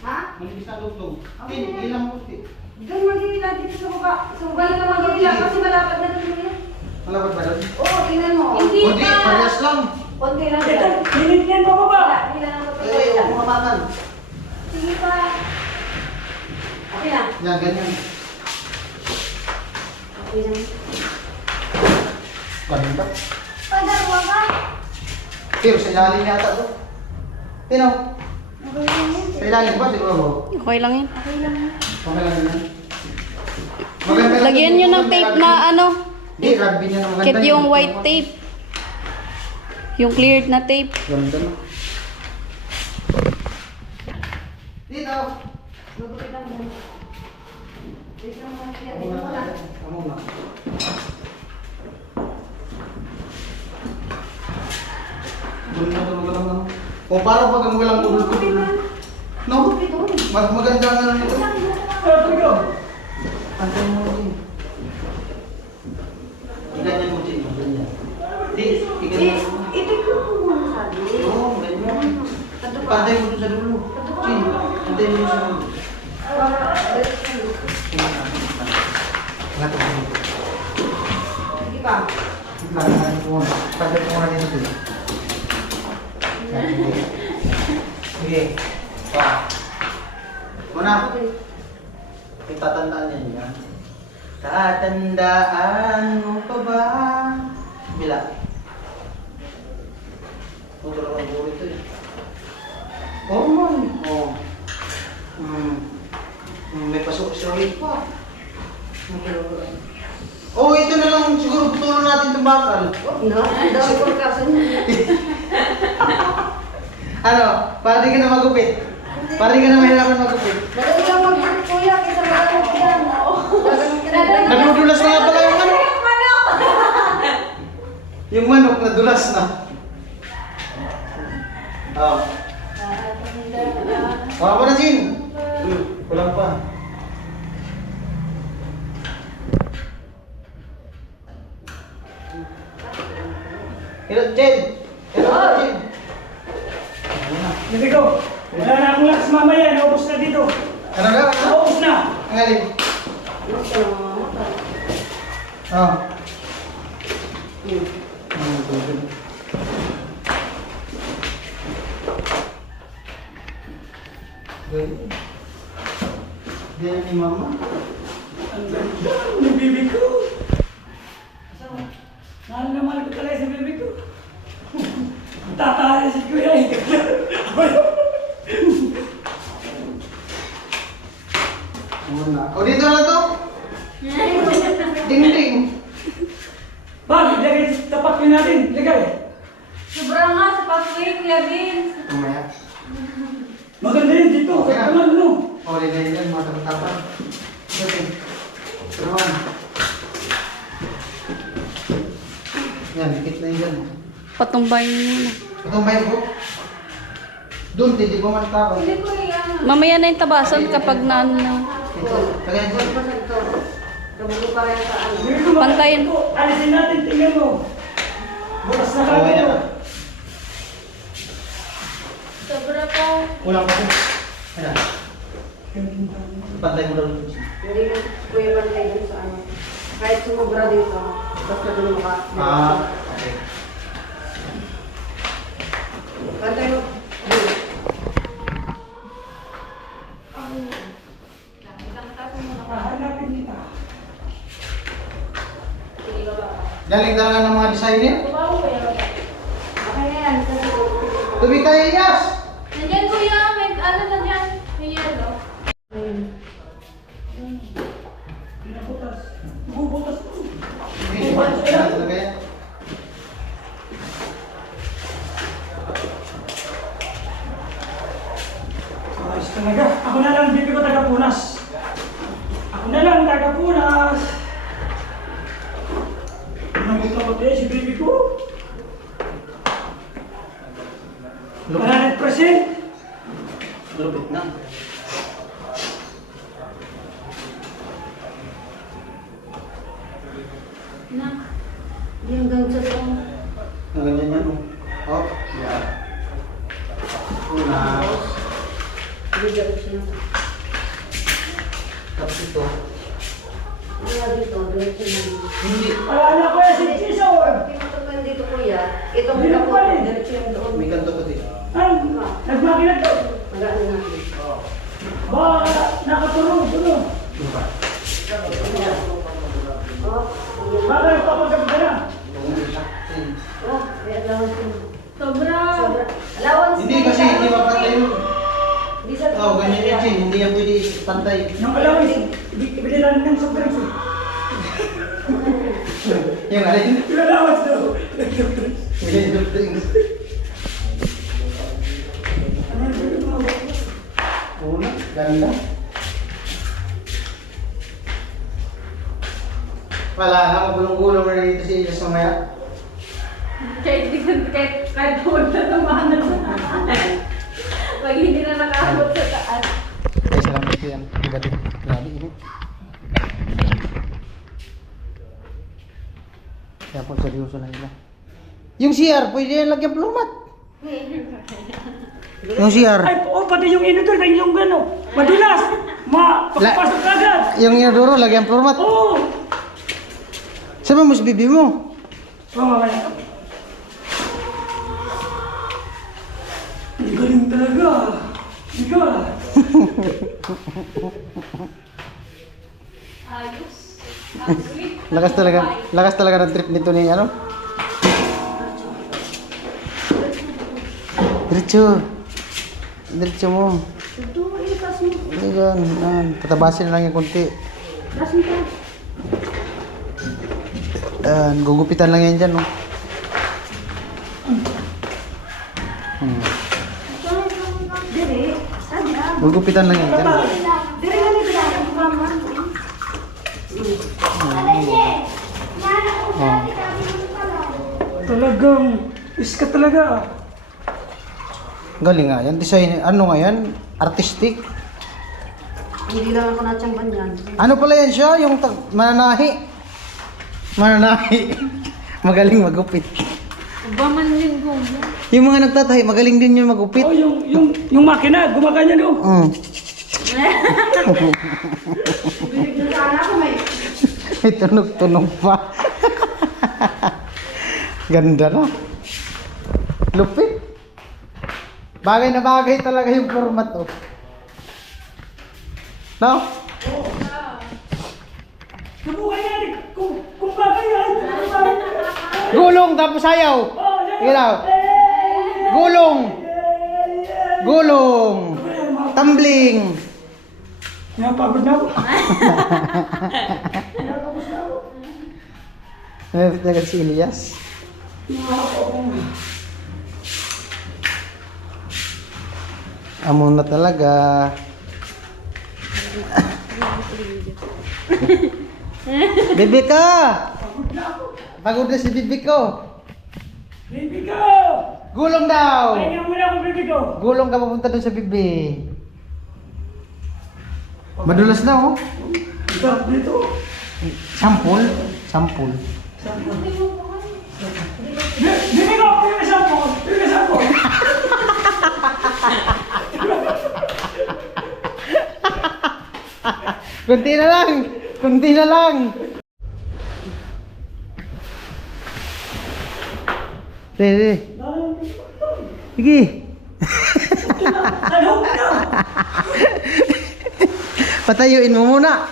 Ha? Malibis na lutong. Ilang kunti. Doon mag-iilan dito sa baba. Sa baba na mag-iilan kasi malapad na doon yun. Malapad ba doon? Oo, tingnan mo. Hindi Kunti, pa. parehas lang. Konti lang Ito, dyan. hinit niyan pa baba. Ilan ang Ay, kapatid? ay, mga makan. Sige pa. Okay na. Yan, ganyan. Okay na. Ganito. Padarwa ka. Pero sa ilalim yata to. Tino. Sa ilalim ba? Siguro. Okay lang yun. Okay lang yun. Maganda lang Lagyan nyo ng tape na ano, Hindi, rugby niya na maganda. kit yung white tape. Yung cleared na tape. Ganda na. Dito. Gugupitan mo. Dito mo. Ako na. Ako na. Ganda na talaga lang ano. O parang pag ang walang ulul-ulul. No? Mas maganda ang ano nito. Ito ko. Antay mo rin. Ganyan mo din. Ganyan. Di, iganyan mo. Ito yung mga sabi. Oo, ganyan. Pantay mo doon sa dulo. Chin, pantay mo sa dulo. Lahat mo. Sige pa. Lahat mo. Pantay mo na dito. Sige. Pa. Muna. Itatandaan yan yan. Tatandaan mo pa ba? Bila. Motor ang buhay ito eh. Oo man. Oo. May pasok si Rohit pa. Oh, ito na lang siguro tulong natin itong bakal. No, ang dami ko kaso niya. Ano? Para di ka na magupit. Para di ka na mahirapan magupit. Madali lang mag-work kuya kaysa madali ko yan. Nadudulas na nga pala yung ano. Yung manok nadulas na. Oo. Wala pa na, Jin. Kulang pa. Hirap, Jin. Hirap, Jin. Hindi ko. Wala na akong lakas mamaya. Naubos na dito. Ano ka? Ano? Naubos na. Ang galing. Oo. Galing. Galing ni Mama. Ang ganda ng bibi ko. Mahal na mahal ko talaga sa bibi ko. Tataya si Kuya eh. Muna. O dito na to. Ding-ding. Bakit? Lagay tapat ko natin. Lagay. Sobrang nga sa pag-uwi, Kuya Vince. Mamaya. Maganda yun dito. Okay na. Kaman no. O, lagay yan. Mga tapatapan. Okay. Turuan. Yan, dikit na yan. Patumbayin mo muna. Itong bayan ko. Doon, hindi ko man tapos. Hindi ko yan. Mamaya na yung tabasan kapag na ano. Kaya dyan. Pantayin. Alisin natin, tingnan mo. Bukas na Okay kagad. na. Sobra pa. Kulang pa. Ayan. Pantay mo daw. Hindi ko kuya bantay dun sa ano. Kahit sumubra dito, basta dun maka. Okay. Bantay mo. Hanapin kita. Galing talaga ng mga designer. Okay na yan. Tubi tayo, Yas! Nandiyan kuya, may ano na dyan? May yellow. Pinabutas. Bubutas. Talaga yan. Ayos talaga. Ako na lang, bibi ko taga-punas. Ako na lang, taga-punas. Nabuta ko tayo si baby ko. 100%. Lupit na. Na. Yung ganun sa to. Ganyan yan. Oh. Yeah. Una. Bigyan ko siya. Tapos ito. Wala dito, diretso na dito. Hindi. Wala na ko yan si Chisor. Pinatukan dito kuya. Itong Hindi pinako, pala eh. diretso yung doon. May kanto ko dito. Nagmakilat to. Magaan natin. Baka nakatulong. Ito pa. Oh, ayan. Baka nagpapagab ka na. Oh, may allowance yun. Sobra. Sobra. Allowance Hindi na kasi yun. hindi mapatay yun. Hindi sa Oh, ganyan yan, Jin. Hindi yan pwede pantay. Nung alam mo, ibili lang ng sobrang so. Yung alin. Yung allowance daw. Million of things. Una, ganda. Wala na, magulong-gulong na dito si Ilyas mamaya. Kahit huwag na tumahan sa pag hindi na nakahabot sa taas. Ay, salamat po yan. Iba din. Grabe, ini. Kaya po, seryoso na nila. Yung CR, pwede yan lagyan plumat. Yung CR. Ay, oh, pati yung inodor, yung gano. Madulas. Pakapasok ka agad. Yung inodoro, lagyan plumat. Oo. Sabi mo sa bibi mo. Oh, mamaya. Ang galing talaga. Ika. Ayos. Ang sweet. Lakas talaga ng trip nito ni ano. Diretso mo. Ito, ipas mo. Ayan, yan. Patabasin na lang yung konti. Lasin ka. Ayan, gugupitan lang yan dyan, no? Diri. Sabi na. Gugupitan lang yan dyan. Diri na may bilang ko mama. Oh. Talagang, iska talaga. Galing nga yan. Design, ano nga yan? Artistic. Hindi lang ako natsangban yan. Ano pala yan siya? Yung mananahi. Mananahi. Magaling magupit. Baman din ko. Yung mga nagtatahi, magaling din yung magupit. Oh, yung makina, gumaganya no. Mm. Sana ako may. May tunog-tunog pa. Ganda na. Lupit. Bagay na bagay talaga yung format, oh. No? Subukan natin kung bagay yan. Gulong tapos sayaw. Oh, yan. Ilaw. Gulong. Gulong. Tumbling. Napagod na ako. Nagagad si Elias. Amon na talaga. Bibi ka! Pagod na si bibi ko. Baby ko! Gulong daw! Pahinga muna ako, baby ko. Gulong ka papunta doon sa bibi. Madulas na oh. Sarap dito. Sampul. Sampul. Bibig ko, bibig sampo. Bibig sampo. Kunti na lang. Kunti na lang. Sige. Sige. Ano na? Patayuin mo muna.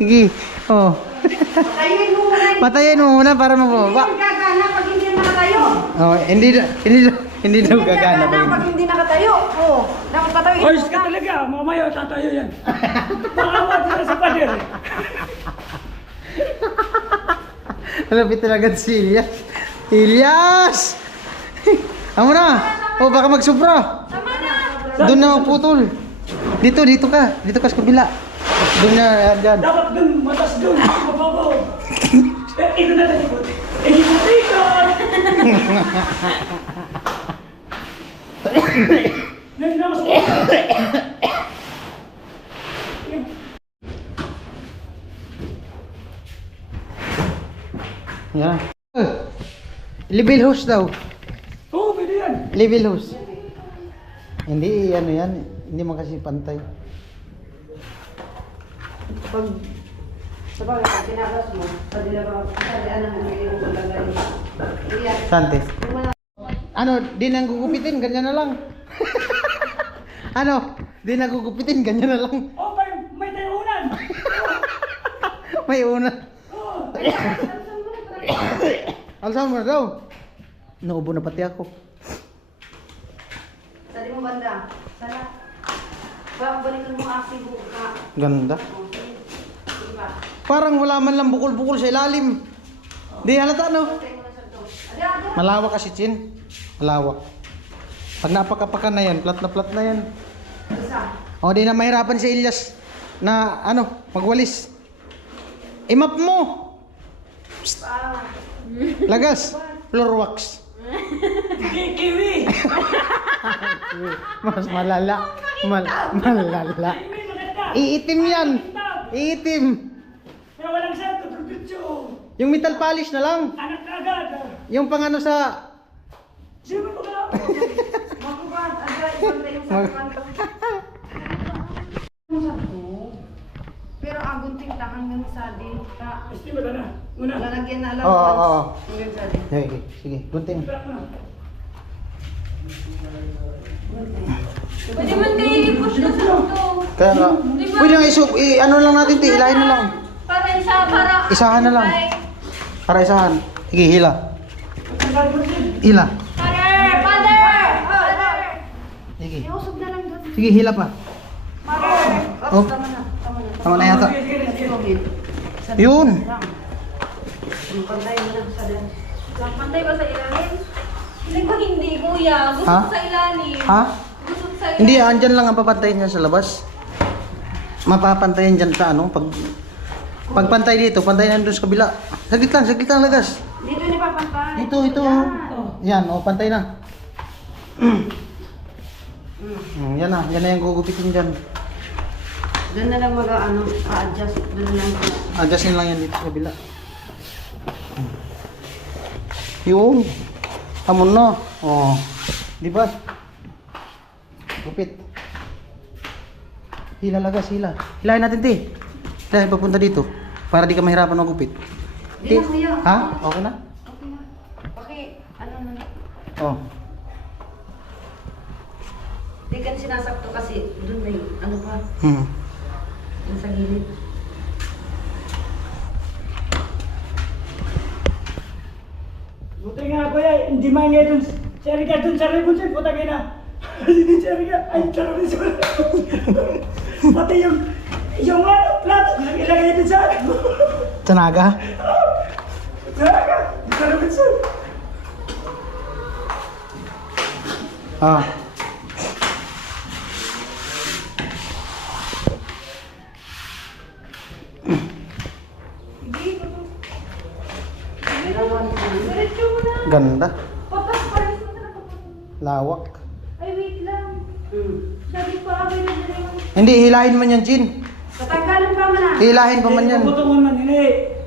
Sige. Oh. Patayin mo muna. Patayin mo muna para mababa. Hindi gagana pag hindi nakatayo. Oh, hindi daw gagana pa pag hindi nakatayo. Oo. Dapat patayin mo Ayos ka talaga. Mamaya tatayo yan. Baka matira sa pader. Malapit talaga si Ilyas. Ilyas! Amo na! Oh, baka magsubra. Tama na. Doon na putol. Dito ka. Dito ka sa kabila. Doon na, dyan. Dapat dun, matas dun. Mababaw. Ito na tayo. Ikot-ikot. Ngayon na mas Yan. Level hose daw. Oo, pwede yan. Level hose. Hindi, ano yan. Hindi man kasi pantay. Pag sa bagay, pag tinakas mo, pwede na ba, pwede na hindi mo lagay. Iya. Sante. Ano, di nang gugupitin, ganyan na lang. Ano, di nang gugupitin, ganyan na lang. Oh, may tayunan. May una. Oo. Alzheimer daw. Naubo na pati ako. Sali mo banda. Sana. Balikan mo aking buka. Ganda. Okay. Sige ba? Parang wala man lang bukol-bukol sa ilalim. Di halata no? Tayo mo na sa to. Ada. Malawak kasi chin. Malawak. Pag napakapakan na yan, plat na yan. Isa. O di na mahirapan si Ilyas na ano, magwalis. Imap mo. Ah. Lagas. Floor wax. Kiwi. Mas malala. Malala. Kiwi, maganda. Iitim yan. Iitim. Pero walang sarap, tutututso. Yung metal polish na lang. Anak na agad. Yung pang ano sa... Sino mo ka? Makubad. Ada. Ibang tayo sa kanto. Pero ang gunting tahan ng sadi. Gusto mo na. Una. Lalagyan na alam. Oo. Hanggang sadi. Sige, sige. Gunting. Sarap na. Pwede man kayo i-push na sa ito. Kaya nga. Pwede nga ano lang natin, ilahin na lang. Para isa, para... Isahan na lang. Para isahan. Sige, hila. Hila. Father! Father! Father! Sige. Iusog na lang doon. Sige, hila pa. Oh. Tama na. Tama na. Tama na yata. Tubig. Yun. Ang pantay mo na sa dan. Lang pantay ba sa ilalim? Hindi ko hindi, kuya. Gusto Ha? sa ilalim. Ha? Gusto sa ilalim. Hindi, andyan lang ang papantayin niya sa labas. Mapapantayin dyan sa ano. Pagpantay dito, pantayin doon sa kabila. Saglit lang, lagas. Dito ni papantay. Ito. Yan, pantay na. Yan na yung gugupitin dyan. Doon na lang a-adjust. Doon na lang. Adjustin lang yan dito sa kabila. Yun. Amon na. Oh. Di ba? Gupit. Hila lagas, hila. Hilahin natin, ti. Hilahin papunta dito. Para di ka mahirapan magupit. Di na, kuya. Ha? Okay na? Okay na. Ano na. Oh. Di ka sinasakto kasi doon may ano pa. Yung sa gilid. Buti nga kuya, hindi man nga dun. Sari ka dun sa ribon siya, puta ka na. Hindi sari ka, ay taro rin siya. Pati yung ano, plato, ilagay dun sa ano. Tanaga? Talaga, taro rin siya. Ah. Diretso mo na. Ganda. Patas pa rin Lawak. Ay, wait lang. Hmm. Sabi ko, abay na dala yung... Hindi, hilahin man yan, Chin. Tatanggalin pa man ah. Hilahin pa man yan. Puputungan man nila eh.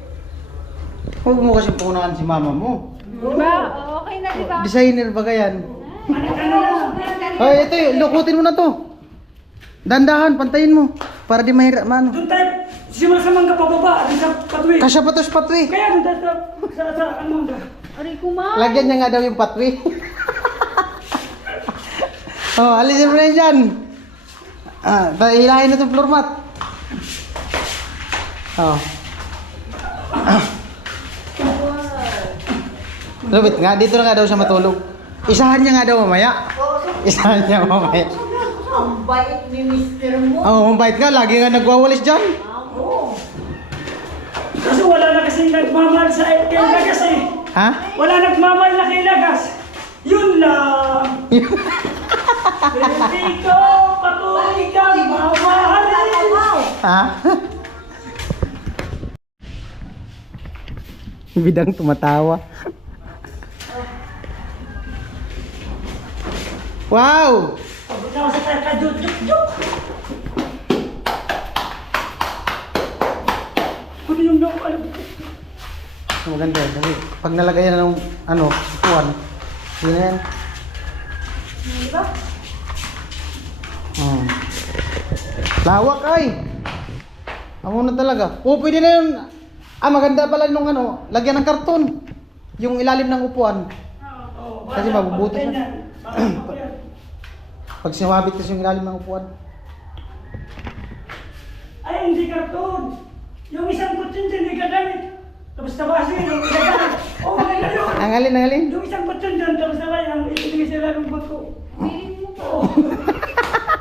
Huwag mo kasi punahan si mama mo. Diba? Okay na, diba? Designer ba yan? Ano lang. Ay, ito yun. Lukutin mo na to. Dandahan, pantayin mo. Para di mahirap, mano. Doon tayo, simasamang ka pababa, doon sa patwi. Kasya pa to sa patwi. Kaya doon tayo sa ano ka. Aray ko, ma. Lagyan niya nga daw yung patwi. Oh, alisin mo na yun dyan. Hilahin na itong floor mat. Oh. Lupit nga, dito na nga daw siya matulog. Isahan niya nga daw mamaya. Isahan niya mamaya. Ang bait ni Mr. mo. Oh, mabait nga, lagi nga nagwawalis dyan. Kasi wala na kasing nagmamahal sa kay Lagas eh. Ha? Wala nagmamahal na kay Lagas. Yun lang. Hindi ko patuloy kang mamahalin. Ha? Bidang tumatawa. Wow! Pagod na ako sa kaka-juk-juk-juk. Kuno yung naku, alam ko. Maganda yan. Kasi pag nalagay na ng upuan, yun na yan. Diba? Lawak ay! Amo na talaga. Oh, pwede na yun. Maganda pala nung lagyan ng karton. Yung ilalim ng upuan. Kasi mabubuti siya. Pag sinabit kasi yung ilalim ng upuan. Ay, hindi karton. Yung isang kutsin dyan, hindi ka gamit. Tapos tabasin, yung isa gamit. Oo, maganda yun. Angalin. Yung isang kutsin dyan, tapos tabasin, yung itinigay sila ng bag ko. Feeling mo po.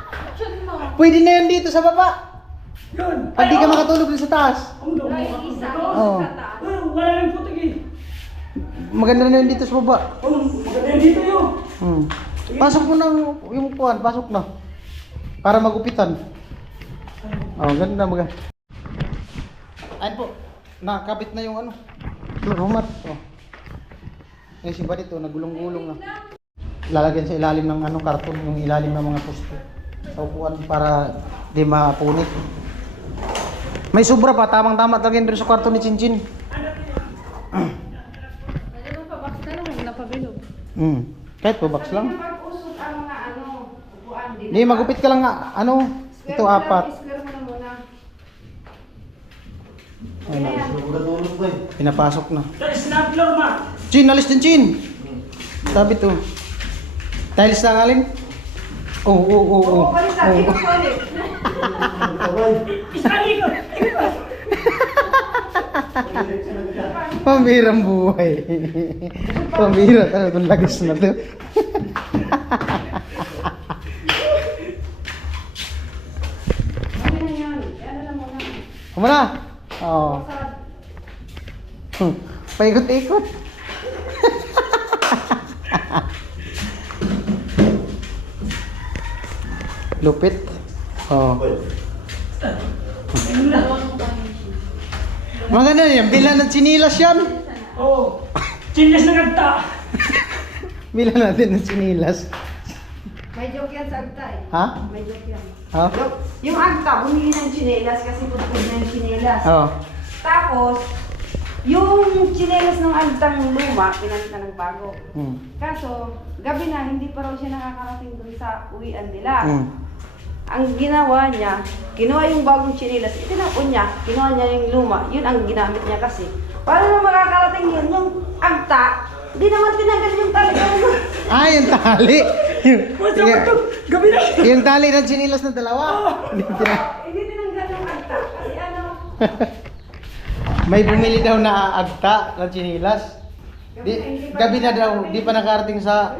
Action mo. Pwede na yun dito sa baba. Yun. Pag di ka makatulog din sa taas. Ang daw mo Ay, ka. isa. Oo. Sa taas. Wala nang putik eh. Maganda na yun dito sa baba. Maganda yun dito yun. Pasok mo na yung upuan, pasok na. Para magupitan. Ganda maganda. Ayun po, nakakabit na yung floor mat. Yung si Badit nagulong-gulong na. Lalagyan sa ilalim ng karton, yung ilalim ng mga poste. Sa upuan para di mapunit. May sobra pa, tamang-tama talaga yun sa karton ni Chinchin. Pwede mo pa box na lang, huwag napabilog. Kahit po box lang. Pag-usot ang mga upuan din. Hindi, magupit ka lang nga. Ito apat. Square mo na muna. Pinapasok na. Tapos na floor mat. Chin, alis din Chin. Sabi to. Tiles na alin? Oo. Balik sa ikot ko ulit. Isali ko. Pambirang buhay. Pambira talaga itong lagis na to. Ano na yan? Ano na muna? Kuma na? Oo. Paikot-ikot. Lupit. Maganda yan. Bilan ng sinilas yan. Oo. Chinas na kanta. Bilan natin ng sinilas. May joke yan sa agta eh. Ha? May joke yan. Ha? Yung agta, bumili ng tsinelas kasi putpud na yung tsinelas. Oo. Tapos, yung tsinelas ng agtang luma, pinalitan ng bago. Kaso, gabi na, hindi pa raw siya nakakarating dun sa uwian nila. Ang ginawa niya, kinuha yung bagong tsinelas, itinapon niya, kinuha niya yung luma, yun ang ginamit niya kasi. Paano na makakarating yun? Yung agta, hindi naman tinanggal yung talagang Yung tali. What's up ito? Gabi na. Yung tali ng sinilas na dalawa. Hindi Hindi tinanggal yung agta. Kasi ano, May bumili daw na agta ng sinilas. Gabi na daw, di pa nakarating sa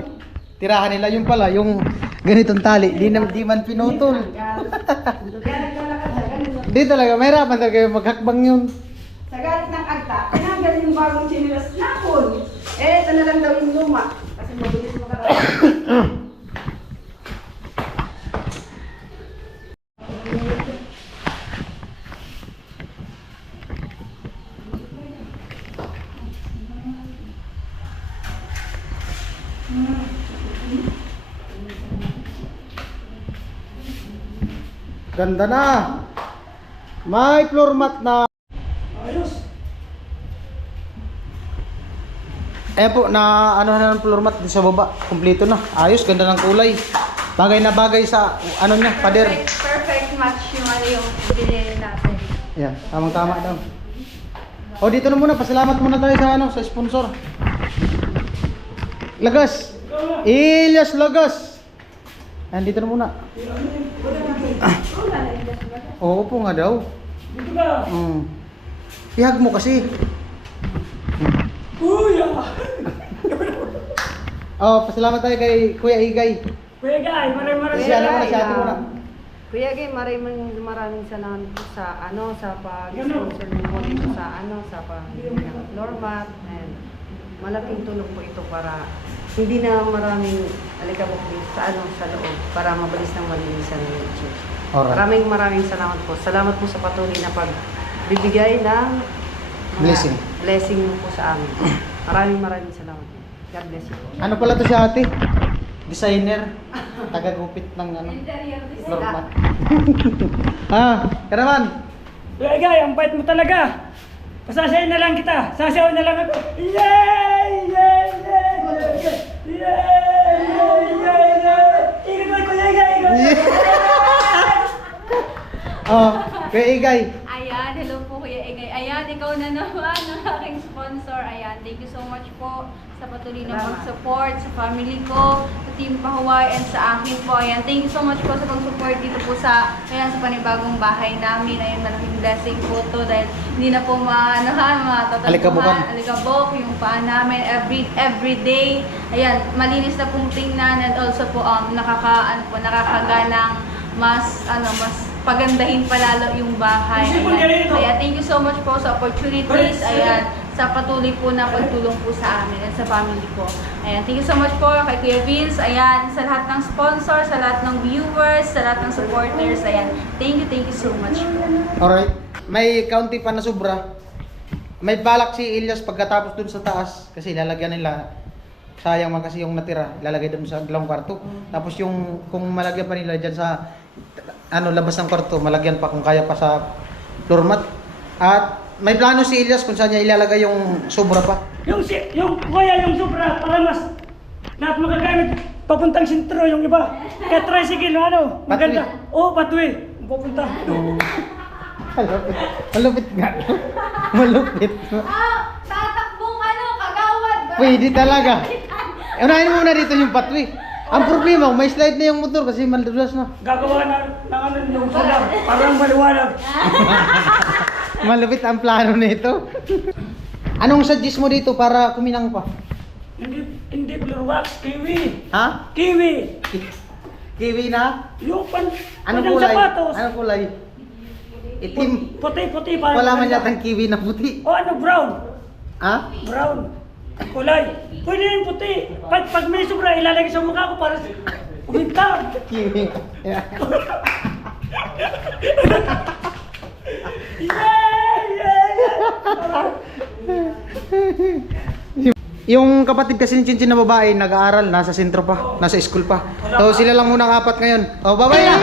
tirahan nila. Yung pala, yung ganitong tali, di man pinutol. kaya naglalakad na ganun. Di talaga, mahirapan talaga yung maghakbang yun. Sa galit ng agta, tinanggal yung bagong tsinelas napon. Ito na lang daw yung luma. Kasi mabilis makarating. Ganda na. May floor mat na. Ayos. Ayan po, na ano na ng floor mat din sa baba. Kumpleto na. Ayos, ganda ng kulay. Bagay na bagay sa ano niya, pader. Perfect match yung ano yung binili natin. Yan, tamang-tama daw. O dito na muna, pasalamat muna tayo sa ano, sa sponsor. Lagas. Ilyas Lagas. Ayan, dito na muna. Oo po nga daw. Dito ka. Ihag mo kasi. Uy, ah. Oh, pasalamat tayo kay Kuya Igay. Kuya Guy, maraming Si ano muna, si ate muna. Kuya Gay, maraming salamat po sa sa pag-sponsor mo dito sa sa floor mat, and malaking tulong po ito para hindi na maraming alikabok dito sa sa loob para mabilis nang malinisan ng church. Alright. Maraming salamat po. Salamat po sa patuloy na pagbibigay ng mga blessing mo po sa amin. Maraming salamat po. God bless you po. Ano pala to si ate? Designer. Taga-gupit ng ano, floor mat. Karaman. Kuya Guy, ang bait mo talaga. Pasasayin na lang kita. Sasayaw na lang ako. Yay! Yay! Yay! Yay! Yay! Yay! Yay! Ikot mo, Kuya Guy! Kuya Igay. Ayan, hello po Kuya Egay. Ayan, ikaw na naman ang aking sponsor. Ayan, thank you so much po sa patuloy na pag-support sa family ko, sa Team Pahuway, and sa akin po. Ayan, thank you so much po sa pag-support dito po sa panibagong bahay namin. Ayan, malaking blessing po to dahil hindi na po matatabuhan, alikabok yung paa namin every day. Ayan, malinis na pong tingnan, and also po nakakaganang mas pagandahin palalo yung bahay. Ayan. Kaya thank you so much po sa opportunities. Ayan, sa patuloy po na pagtulong po sa amin at sa family ko. Ayan, thank you so much po kay Kuya Vince. Ayan, sa lahat ng sponsors, sa lahat ng viewers, sa lahat ng supporters. Ayan, thank you so much po. Alright. May kaunti pa na sobra. May balak si Ilyas pagkatapos dun sa taas kasi lalagyan nila. Sayang man kasi yung natira, ilalagay dun sa dalawang kwarto. Tapos yung kung malagyan pa nila diyan sa labas ng kwarto, malagyan pa kung kaya pa sa floor mat. At may plano si Ilyas kung saan niya ilalagay yung sobra pa. Yung kuya, yung sobra, para mas lahat magagamit. Papuntang sentro yung iba. Kaya tricycle, maganda. Oo, patwi. Papunta. Malupit nga. Malupit. Tatakbong kagawad. Pwede talaga. Unahin muna dito yung patwi. Ang problema, may slide na yung motor kasi maldulas na. Gagawa ng yung solar. Parang maliwanag. Malupit ang plano nito. Anong suggest mo dito para kuminang pa? Hindi blue wax, kiwi. Ha? Kiwi. Kiwi na? Yung Anong kulay? sapatos. Anong kulay? Itim. Puti, parang Wala man yatang kiwi na puti. O brown. Ha? Brown. Kulay. Pwede yung puti. Pag may sobra, ilalagay sa mukha ko para uminta. Kiwi. Yung kapatid kasi ni Chinchin na babae, nag-aaral, nasa sentro pa, nasa school pa. So sila lang muna ang apat ngayon. Oh, bye-bye na!